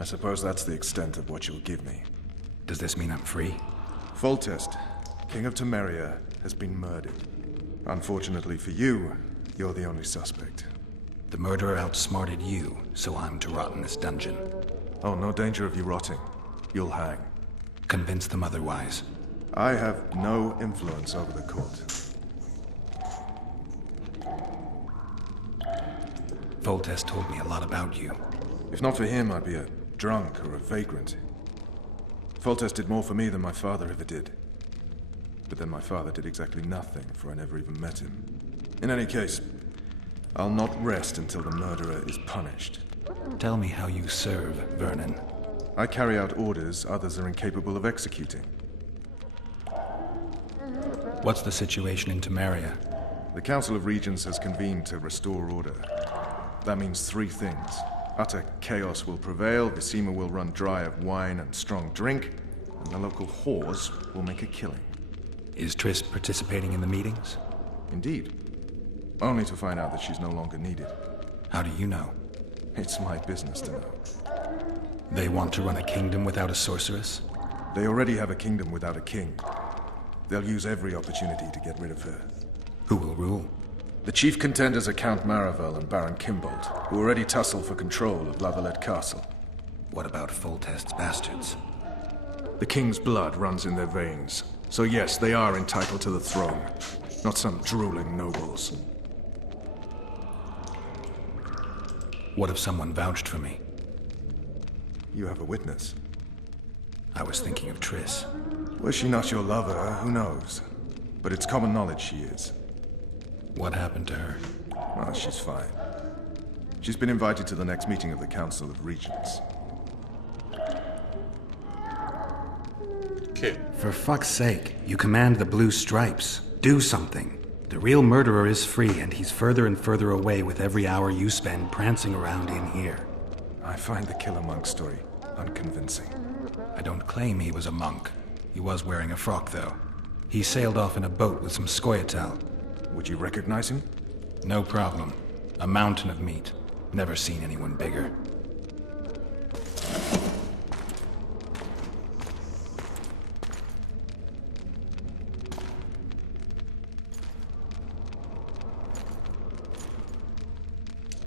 I suppose that's the extent of what you'll give me. Does this mean I'm free? Foltest, King of Temeria, has been murdered. Unfortunately for you, you're the only suspect. The murderer outsmarted you, so I'm to rot in this dungeon. Oh, no danger of you rotting. You'll hang. Convince them otherwise. I have no influence over the court. Foltest told me a lot about you. If not for him, I'd be a drunk or a vagrant. Foltest did more for me than my father ever did. But then my father did exactly nothing, for I never even met him. In any case, I'll not rest until the murderer is punished. Tell me how you serve, Vernon. I carry out orders others are incapable of executing. What's the situation in Temeria? The Council of Regents has convened to restore order. That means three things. Utter chaos will prevail, Visima will run dry of wine and strong drink, and the local whores will make a killing. Is Triss participating in the meetings? Indeed. Only to find out that she's no longer needed. How do you know? It's my business to know. They want to run a kingdom without a sorceress? They already have a kingdom without a king. They'll use every opportunity to get rid of her. Who will rule? The chief contenders are Count Maravel and Baron Kimbold, who already tussle for control of Lavalette Castle. What about Foltest's bastards? The king's blood runs in their veins, so yes, they are entitled to the throne, not some drooling nobles. What if someone vouched for me? You have a witness. I was thinking of Triss. Was she not your lover? Who knows? But it's common knowledge she is. What happened to her? Well, she's fine. She's been invited to the next meeting of the Council of Regents. Okay. For fuck's sake, you command the Blue Stripes. Do something. The real murderer is free, and he's further and further away with every hour you spend prancing around in here. I find the Killer Monk story unconvincing. I don't claim he was a monk. He was wearing a frock, though. He sailed off in a boat with some Scoia'tael. Would you recognize him? No problem. A mountain of meat. Never seen anyone bigger.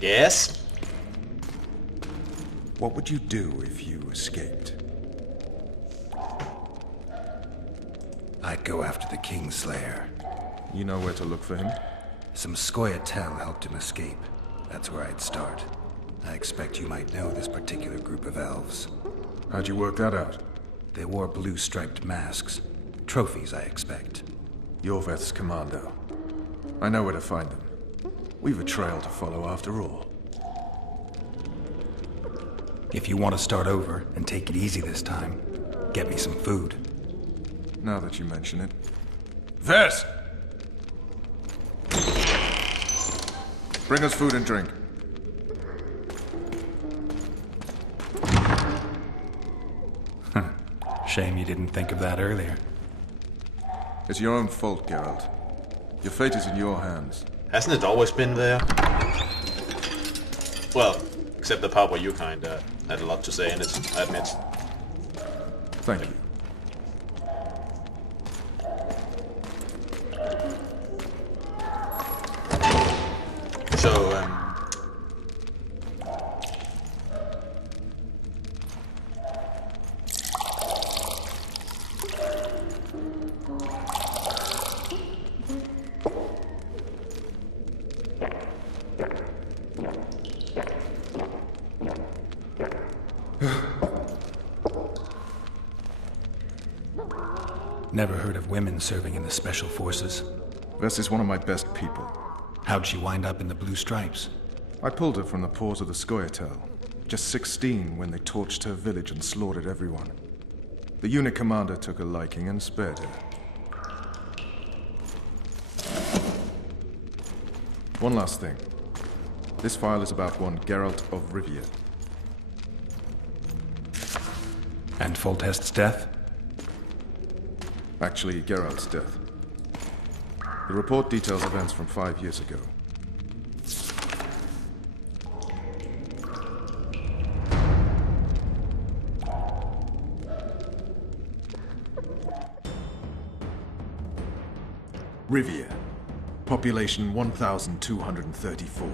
Yes? What would you do if you escaped? I'd go after the Kingslayer. You know where to look for him? Some Scoia'tael helped him escape. That's where I'd start. I expect you might know this particular group of elves. How'd you work that out? They wore blue-striped masks. Trophies, I expect. Yorveth's commando. I know where to find them. We've a trail to follow after all. If you want to start over and take it easy this time, get me some food. Now that you mention it. Vess! Bring us food and drink. Shame you didn't think of that earlier. It's your own fault, Geralt. Your fate is in your hands. Hasn't it always been there? Well, except the part where you kinda had a lot to say in it, I admit. Thank you. So, Never heard of women serving in the Special Forces. Vess is one of my best people. How'd she wind up in the Blue Stripes? I pulled her from the paws of the Scoia'tael. Just 16 when they torched her village and slaughtered everyone. The unit commander took a liking and spared her. One last thing. This file is about one Geralt of Rivia. And Foltest's death? Actually, Geralt's death. The report details events from 5 years ago. Rivia. Population 1,234.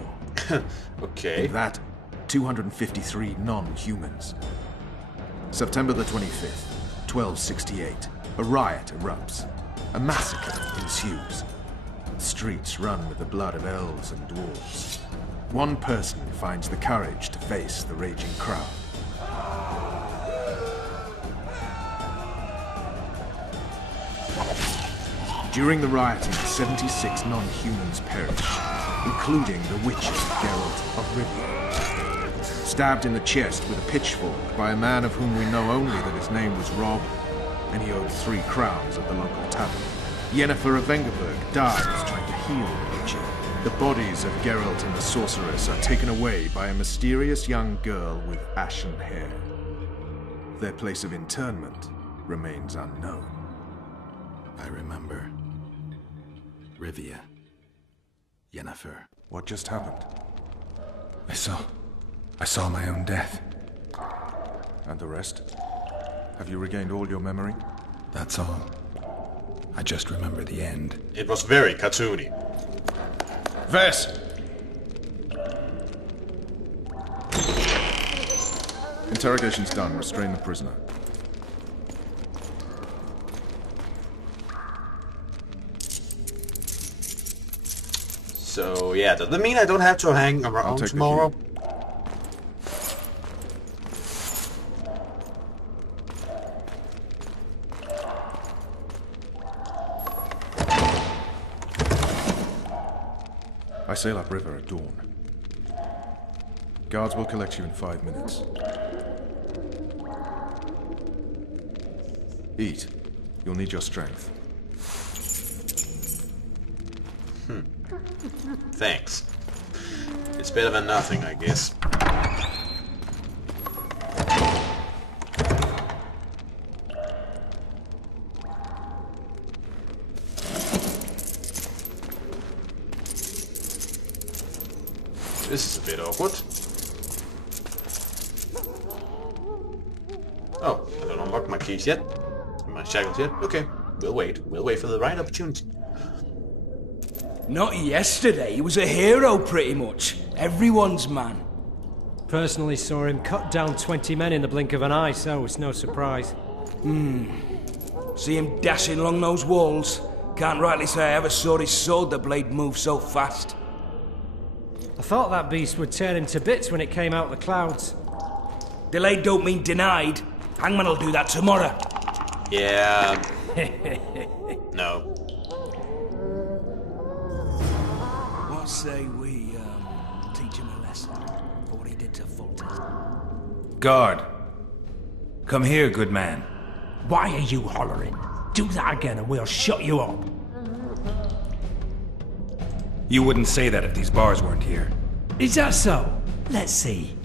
Okay. Of that, 253 non-humans. September the 25th, 1268. A riot erupts. A massacre ensues. Streets run with the blood of elves and dwarves. One person finds the courage to face the raging crowd. During the rioting, 76 non-humans perished, including the witcher Geralt of Rivia. Stabbed in the chest with a pitchfork by a man of whom we know only that his name was Rob, and he owed 3 crowns at the local tavern. Yennefer of Vengerberg dies trying to heal the witcher. The bodies of Geralt and the sorceress are taken away by a mysterious young girl with ashen hair. Their place of interment remains unknown. I remember. Rivia. Yennefer. What just happened? I saw my own death. And the rest? Have you regained all your memory? That's all. I just remember the end. It was very cartoony. Ves! Interrogation's done. Restrain the prisoner. So, yeah, does that mean I don't have to hang around tomorrow? I sail upriver at dawn. Guards will collect you in 5 minutes. Eat. You'll need your strength. Thanks. It's better than nothing, I guess. This is a bit awkward. Oh, I don't unlock my keys yet. My shackles yet. Okay, we'll wait. We'll wait for the right opportunity. Not yesterday. He was a hero, pretty much. Everyone's man. Personally saw him cut down 20 men in the blink of an eye, so it's no surprise. See him dashing along those walls. Can't rightly say I ever saw his sword the blade move so fast. I thought that beast would turn him to bits when it came out of the clouds. Delayed don't mean denied. Hangman'll do that tomorrow. Yeah. No. What say we, teach him a lesson for what he did to Foltest? Guard! Come here, good man. Why are you hollering? Do that again and we'll shut you up. You wouldn't say that if these bars weren't here. Is that so? Let's see.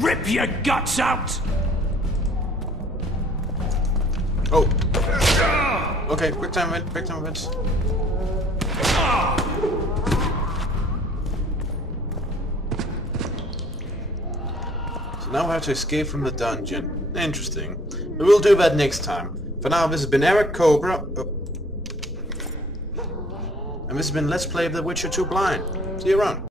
Rip your guts out! Oh. Okay, quick time event, quick time events. So now we have to escape from the dungeon. Interesting. We will do that next time. For now, this has been Eric Cobra. And this has been Let's Play The Witcher 2 Blind. See you around.